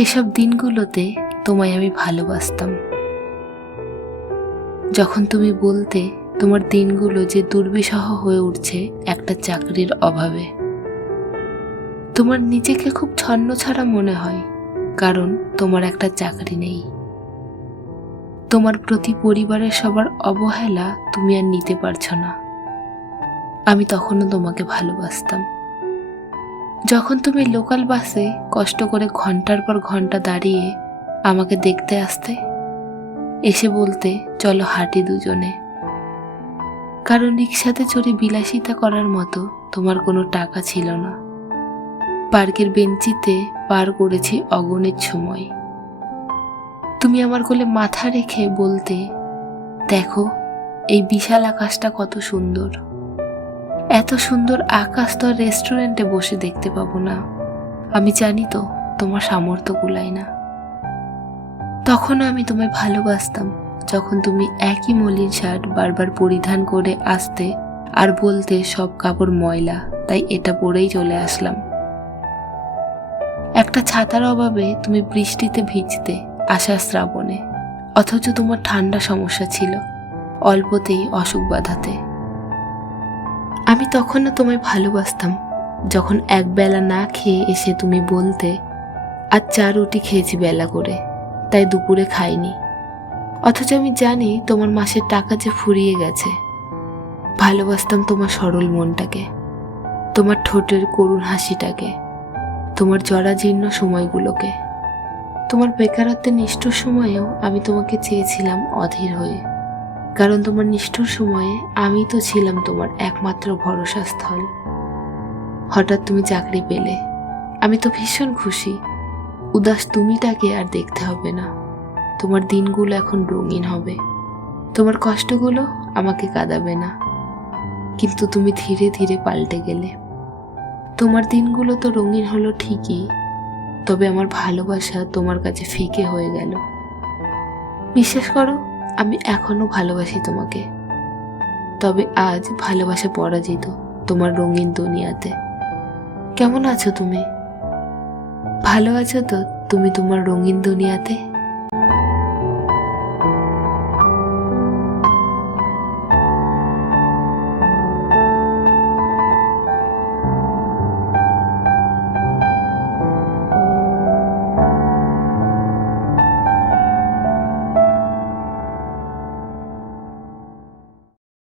সেসব দিনগুলোতে তোমায় আমি ভালোবাসতাম, যখন তুমি বলতে তোমার দিনগুলো যে দুর্বিষহ হয়ে উঠছে একটা চাকরির অভাবে। তোমার নিজেকে খুব ছন্নছাড়া মনে হয়, কারণ তোমার একটা চাকরি নেই। তোমার প্রতি পরিবারের সবার অবহেলা তুমি আর নিতে পারছো না। আমি তখনও তোমাকে ভালোবাসতাম। যখন তুমি লোকাল বাসে কষ্ট করে ঘন্টার পর ঘন্টা দাঁড়িয়ে আমাকে দেখতে আসতে, এসে বলতে চলো হাঁটি দুজনে, কারণ রিক্সাতে চড়ে বিলাসিতা করার মতো তোমার কোনো টাকা ছিল না। পার্কের বেঞ্চিতে পার করেছি অগণিত সময়। তুমি আমার কোলে মাথা রেখে বলতে, দেখো এই বিশাল আকাশটা কত সুন্দর, এত সুন্দর আকাশ তো আর রেস্টুরেন্টে বসে দেখতে পাবো না। আমি জানি তো তোমার সামর্থ্য কুলায় না। তখনও আমি তোমায় ভালোবাসতাম, যখন তুমি একই মলিন শার্ট বারবার পরিধান করে আসতে আর বলতে সব কাপড় ময়লা, তাই এটা পরেই চলে আসলাম। একটা ছাতার অভাবে তুমি বৃষ্টিতে ভিজতে আষাঢ় শ্রাবণে, অথচ তোমার ঠান্ডা সমস্যা ছিল, অল্পতেই অসুখ বাঁধাতে। আমি তখনও তোমায় ভালোবাসতাম, যখন একবেলা না খেয়ে এসে তুমি বলতে, আজ 4 রুটি খেয়েছি বেলা করে, তাই দুপুরে খাইনি। অথচ আমি জানি তোমার মাসের টাকা যে ফুরিয়ে গেছে। ভালোবাসতাম তোমার সরল মনটাকে, তোমার ঠোঁটের করুণ হাসিটাকে, তোমার জরাজীর্ণ সময়গুলোকে। তোমার বেকারত্বের নিষ্ঠুর সময়েও আমি তোমাকে চেয়েছিলাম অধীর হয়ে, কারণ তোমার নিষ্ঠুর সময়ে আমি তো ছিলাম তোমার একমাত্র ভরসা স্থল। হঠাৎ তুমি চাকরি পেলে, আমি তো ভীষণ খুশি। উদাস তুমিটাকে আর দেখতে হবে না। তোমার দিনগুলো এখন রঙিন হবে, তোমার কষ্টগুলো আমাকে কাঁদাবে না। কিন্তু তুমি ধীরে ধীরে পাল্টে গেলে। তোমার দিনগুলো তো রঙিন হলো ঠিকই, তবে আমার ভালোবাসা তোমার কাছে ফিকে হয়ে গেল। বিশ্বাস করো, আমি এখনো ভালোবাসি তোমাকে, তবে আজ ভালোবাসা পরাজিত তোমার রঙিন দুনিয়াতে। কেমন আছো তুমি? ভালো আছো তো তুমি তোমার রঙিন দুনিয়াতে?